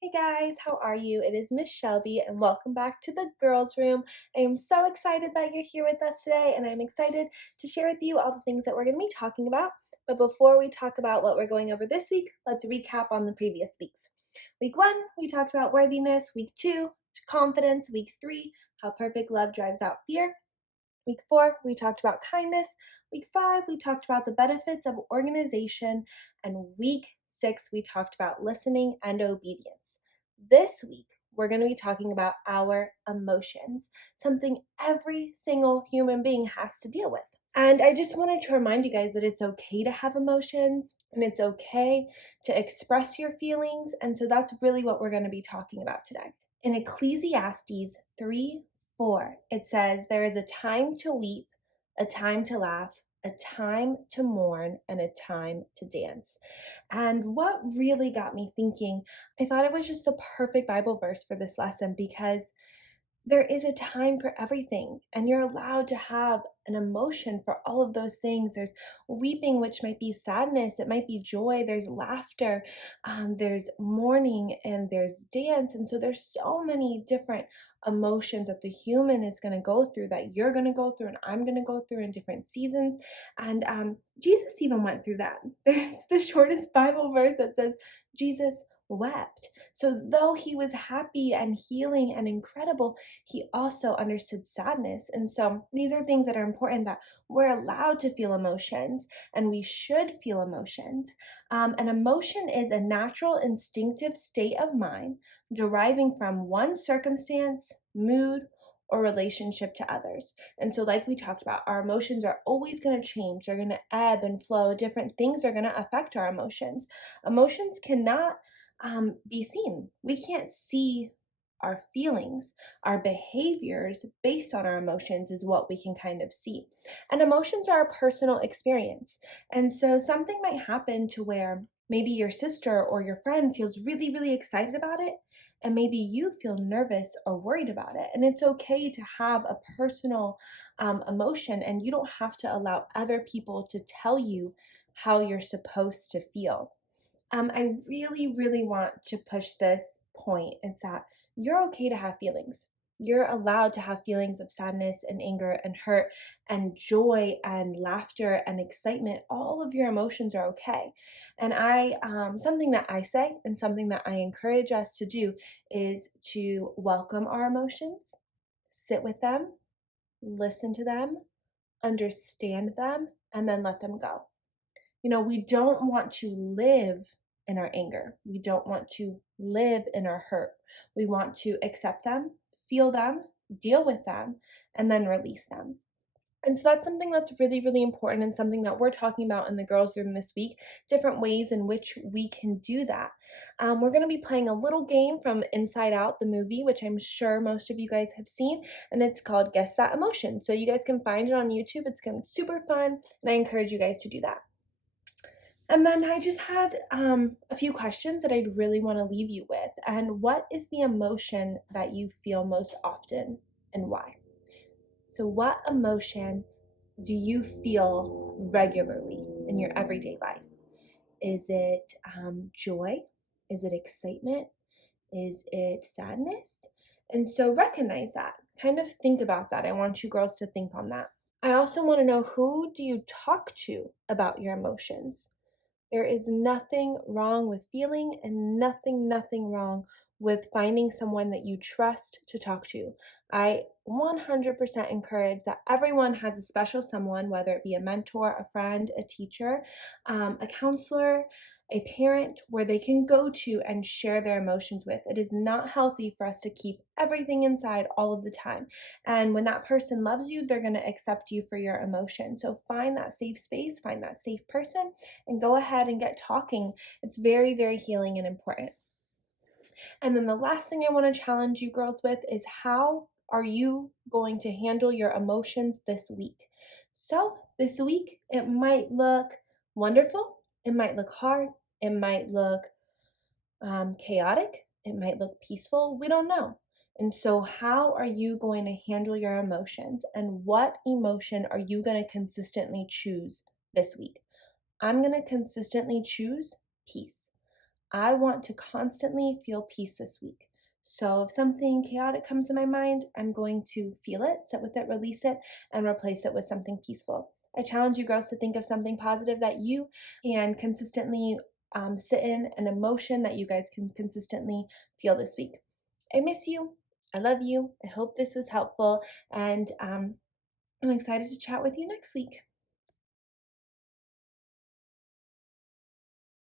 Hey guys, how are you? It is Miss Shelby and welcome back to the girls' room. I am so excited that you're here with us today and I'm excited to share with you all the things that we're going to be talking about. But before we talk about what we're going over this week, let's recap on the previous weeks. Week 1, we talked about worthiness. Week 2, confidence. Week 3, how perfect love drives out fear. Week 4, we talked about kindness. Week 5, we talked about the benefits of organization. And week 6, we talked about listening and obedience. This week, we're going to be talking about our emotions, something every single human being has to deal with. And I just wanted to remind you guys that it's okay to have emotions and it's okay to express your feelings. And so that's really what we're going to be talking about today. In Ecclesiastes 3:4, it says, "There is a time to weep, a time to laugh, a time to mourn, and a time to dance." And what really got me thinking, I thought it was just the perfect Bible verse for this lesson because there is a time for everything, and you're allowed to have an emotion for all of those things. There's weeping, which might be sadness, it might be joy, there's laughter, there's mourning, and there's dance. And so there's so many different emotions that the human is going to go through, that you're going to go through, and I'm going to go through in different seasons. And Jesus even went through that. There's the shortest Bible verse that says Jesus wept. So though he was happy and healing and incredible, he also understood sadness. And so these are things that are important, that we're allowed to feel emotions and we should feel emotions. An emotion is a natural, instinctive state of mind deriving from one circumstance, mood, or relationship to others. And so, like we talked about, our emotions are always going to change. They're going to ebb and flow. Different things are going to affect our emotions. Emotions cannot be seen. We can't see our feelings. Our behaviors based on our emotions is what we can kind of see. And emotions are a personal experience. And so something might happen to where maybe your sister or your friend feels really, really excited about it, and maybe you feel nervous or worried about it. And it's okay to have a personal emotion, and you don't have to allow other people to tell you how you're supposed to feel. I really, really want to push this point. It's that you're okay to have feelings. You're allowed to have feelings of sadness and anger and hurt and joy and laughter and excitement. All of your emotions are okay. And something that I say and something that I encourage us to do is to welcome our emotions, sit with them, listen to them, understand them, and then let them go. We don't want to live in our anger. We don't want to live in our hurt. We want to accept them, feel them, deal with them, and then release them. And so that's something that's really, really important, and something that we're talking about in the girls' room this week, different ways in which we can do that. We're going to be playing a little game from Inside Out, the movie, which I'm sure most of you guys have seen, and it's called Guess That Emotion. So you guys can find it on YouTube. It's going to be super fun, and I encourage you guys to do that. And then I just had a few questions that I'd really want to leave you with. And what is the emotion that you feel most often and why? So, what emotion do you feel regularly in your everyday life? Is it joy? Is it excitement? Is it sadness? And so recognize that. Kind of think about that. I want you girls to think on that. I also want to know, who do you talk to about your emotions? There is nothing wrong with feeling, and nothing wrong with finding someone that you trust to talk to. I 100% encourage that everyone has a special someone, whether it be a mentor, a friend, a teacher, a counselor, a parent, where they can go to and share their emotions with. It is not healthy for us to keep everything inside all of the time. And when that person loves you, they're going to accept you for your emotion. So find that safe space, find that safe person, and go ahead and get talking. It's very, very healing and important. And then the last thing I want to challenge you girls with is, how are you going to handle your emotions this week? So this week, it might look wonderful. It might look hard. It might look chaotic. It might look peaceful. We don't know. And so, how are you going to handle your emotions? And what emotion are you going to consistently choose this week? I'm going to consistently choose peace. I want to constantly feel peace this week. So if something chaotic comes to my mind, I'm going to feel it, sit with it, release it, and replace it with something peaceful. I challenge you girls to think of something positive that you can consistently sit in, an emotion that you guys can consistently feel this week. I miss you. I love you. I hope this was helpful. And I'm excited to chat with you next week.